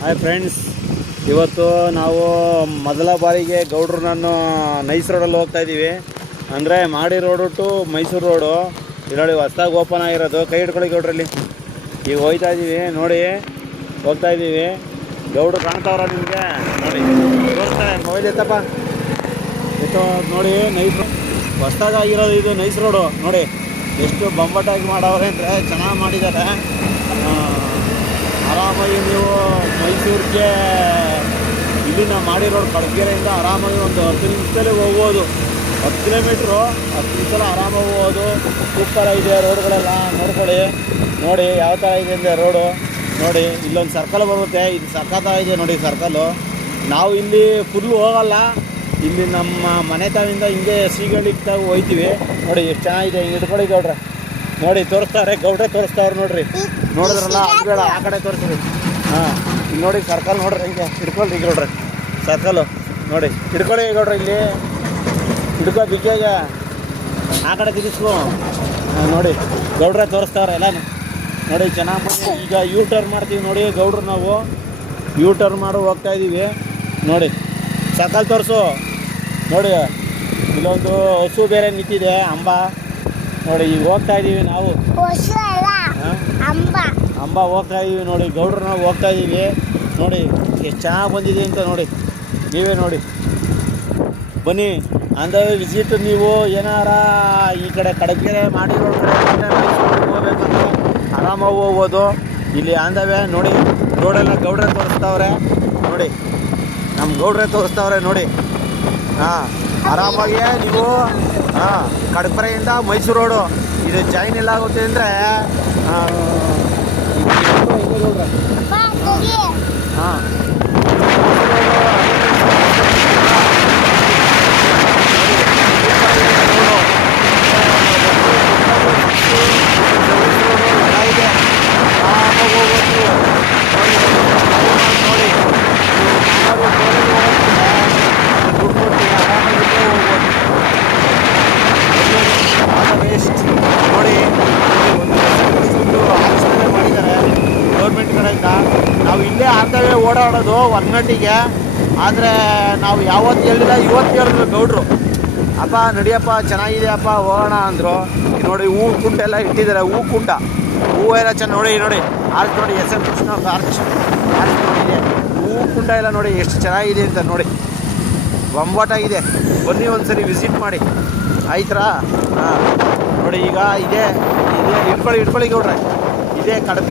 Hi friends, ಇವತ್ತು ನಾವು ಮೊದಲ ಬಾರಿಗೆ ಗೌಡ್ರು ನಾನು ನೈಸ್ ರೋಡಲ್ಲಿ ಹೋಗ್ತಾ ಇದ್ದೀವಿ. ಅಂದರೆ ಮಾಡಿ ರೋಡು ಟು ಮೈಸೂರು ರೋಡು. ಇಲ್ಲಿ ಹೊಸ್ದಾಗಿ ಓಪನ್ ಆಗಿರೋದು. ಕೈ ಹಿಡ್ಕೊಳ್ಳಿ ಗೌಡ್ರಲ್ಲಿ. ಈಗ ಹೋಗ್ತಾ ಇದ್ದೀವಿ ನೋಡಿ, ಹೋಗ್ತಾ ಇದ್ದೀವಿ. ಗೌಡ್ರು ಕಾಣ್ತಾವ್ರ ನಿಮಗೆ? ನೋಡಿ ತೋರಿಸ್ತಾರೆ. ಮೊಬೈಲ್ ಎತ್ತಪ್ಪ, ಎತ್ತೋ ನೋಡಿ. ನೈಸ್ ಹೊಸ್ದಾಗಿರೋದು ಇದು ನೈಸ್ ರೋಡು. ನೋಡಿ ಎಷ್ಟು ಬೊಂಬಟಾಗಿ ಮಾಡವ್ರೆ ಅಂದರೆ ಚೆನ್ನಾಗಿ ಮಾಡಿದ್ದಾರೆ. ಆರಾಮಾಗಿ ನೀವು ಮೈಸೂರಿಗೆ ಇಲ್ಲಿನ ಮಾಡಿ ರೋಡ್ ಕಡಗೆರೆಯಿಂದ ಆರಾಮಾಗಿ ಒಂದು 10 ನಿಮಿಷದಲ್ಲಿ ಹೋಗ್ಬೋದು. 10 ಕಿಲೋಮೀಟ್ರು 10 ನಿಮಿಷದಲ್ಲಿ ಆರಾಮಾಗಿ ಹೋಗೋದು. ಸೂಪರ್ ಇದೆ ರೋಡ್ಗಳೆಲ್ಲ. ನೋಡ್ಕೊಳ್ಳಿ, ನೋಡಿ ಯಾವ ಥರ ಇದೆ ಅಂದರೆ ರೋಡು. ನೋಡಿ ಇಲ್ಲೊಂದು ಸರ್ಕಲ್ ಬರುತ್ತೆ. ಇದು ಸಖತ್ತಾಗಿದೆ ನೋಡಿ ಸರ್ಕಲ್ಲು. ನಾವು ಇಲ್ಲಿ ಫುಲ್ಲು ಹೋಗಲ್ಲ, ಇಲ್ಲಿ ನಮ್ಮ ಮನೆ ತಾವಿಂದ ಹಿಂಗೆ ಸೀಗಳಿಗ್ ತಾವು ಹೋಗ್ತೀವಿ. ನೋಡಿ ಎಷ್ಟು ಚೆನ್ನಾಗಿದೆ. ಹಿಂಗೆ ಹಿಡ್ಕೊಳ್ಳಿ ಗೌಡ್ರೆ. ನೋಡಿ ತೋರಿಸ್ತಾರೆ, ಗೌಡ್ರೆ ತೋರಿಸ್ತಾವ್ರು ನೋಡ್ರಿ. ನೋಡಿದ್ರಲ್ಲ, ಅದು ಬೇಡ, ಆ ಕಡೆ ತೋರಿಸ್ರಿ. ಹಾಂ, ಇಲ್ಲಿ ನೋಡಿ ಸರ್ಕಲ್ ನೋಡ್ರಿ, ಹಿಂಗೆ ಹಿಡ್ಕೊಳ್ರಿ ಗೌಡ್ರೆ. ಸರ್ಕಲ್ಲು ನೋಡಿ, ಹಿಡ್ಕೊಳ್ಳಿ ಗೌಡ್ರೆ. ಇಲ್ಲಿ ಹಿಡ್ಕೊ ಬಿಗ್ಗೆಗೆ, ಆ ಕಡೆ ತಿರ್ಗಿಸ್ಕೊ. ನೋಡಿ ಗೌಡ್ರೆ ತೋರಿಸ್ತಾವ್ರೆ ಎಲ್ಲನೂ. ನೋಡಿ ಚೆನ್ನಾಗಿ. ಈಗ ಯೂ ಟರ್ನ್ ಮಾಡ್ತೀವಿ ನೋಡಿ ಗೌಡ್ರು. ನಾವು ಯೂ ಟರ್ನ್ ಮಾಡಿ ಹೋಗ್ತಾ ಇದ್ದೀವಿ. ನೋಡಿ ಸರ್ಕಲ್ ತೋರಿಸು. ನೋಡಿ ಇಲ್ಲೊಂದು ಹಸು ಬೇರೆ ನಿಂತಿದೆ, ಅಂಬ. ನೋಡಿ ಈಗ ಹೋಗ್ತಾ ಇದ್ದೀವಿ ನಾವು. ಅಂಬ ಹೋಗ್ತಾ ಇದ್ದೀವಿ ನೋಡಿ. ಗೌಡ್ರು ನಾವು ಹೋಗ್ತಾ ಇದ್ದೀವಿ. ನೋಡಿ ಎಷ್ಟು ಚೆನ್ನಾಗಿ ಬಂದಿದೆ ಅಂತ ನೋಡಿ, ನೀವೇ ನೋಡಿ. ಬನ್ನಿ ಅಂದ ವಿಸಿಟ್. ನೀವು ಏನಾರ ಈ ಕಡೆ ಕಡಗೆರೆ ಮಾಡಿ ಹೋಗ್ಬೇಕಂದ್ರೆ ಆರಾಮಾಗಿ ಹೋಗ್ಬೋದು. ಇಲ್ಲಿ ಆಂದವೇ ನೋಡಿ, ರೋಡೆಲ್ಲ ಗೌಡ್ರೆ ತೋರಿಸ್ತಾವ್ರೆ ನೋಡಿ. ನಮ್ಮ ಗೌಡ್ರೆ ತೋರಿಸ್ತಾವ್ರೆ ನೋಡಿ. ಹಾಂ, ಆರಾಮಾಗಿ ನೀವು ಕಡಪರೆಯಿಂದ ಮೈಸೂರು ರೋಡು ಇದು ಜಾಯಿನ್ ಎಲ್ಲ ಆಗುತ್ತೆ ಅಂದರೆ ಹಾಂ. ನೋಡಿ ಮಾಡಿದ್ದಾರೆ ಗೌರ್ಮೆಂಟ್ ಕಡೆಯಿಂದ. ನಾವು ಇಲ್ಲೇ ಆಂದವೇ ಓಡಾಡೋದು 1 ಗಂಟೆಗೆ. ಆದರೆ ನಾವು ಯಾವತ್ತು ಹೇಳಿಲ್ಲ, ಇವತ್ತು ಹೇಳಿದ್ರು ಗೌಡ್ರು. ಅಪ್ಪ ನಡಿಯಪ್ಪ, ಚೆನ್ನಾಗಿದೆ ಅಪ್ಪ, ಹೋಗೋಣ ಅಂದರು. ನೋಡಿ ಹೂ ಕುಂಟ ಎಲ್ಲ ಇಟ್ಟಿದ್ದಾರೆ. ಹೂ ಕುಂಟ, ಹೂವು ಎಲ್ಲ ಚೆನ್ನಾಗಿ ನೋಡಿ. ಆರ್ಚ್ ನೋಡಿ, SM ಕೃಷ್ಣ ಆರ್ಚ್ ನೋಡಿದೆ. ಹೂ ಕುಂಟ ಎಲ್ಲ ನೋಡಿ ಎಷ್ಟು ಚೆನ್ನಾಗಿದೆ ಅಂತ ನೋಡಿ. ಬೊಂಬಾಟಾಗಿದೆ. ಬನ್ನಿ ಒಂದ್ಸರಿ ವಿಸಿಟ್ ಮಾಡಿ, ಆಯ್ತಾ? ಹಾಂ ನೋಡಿ, ಈಗ ಇದೇ ಇಟ್ಕೊಳ್ಳಿ ಗೌಡ್ರೆ. ಇದೇ ಕಡಪೆ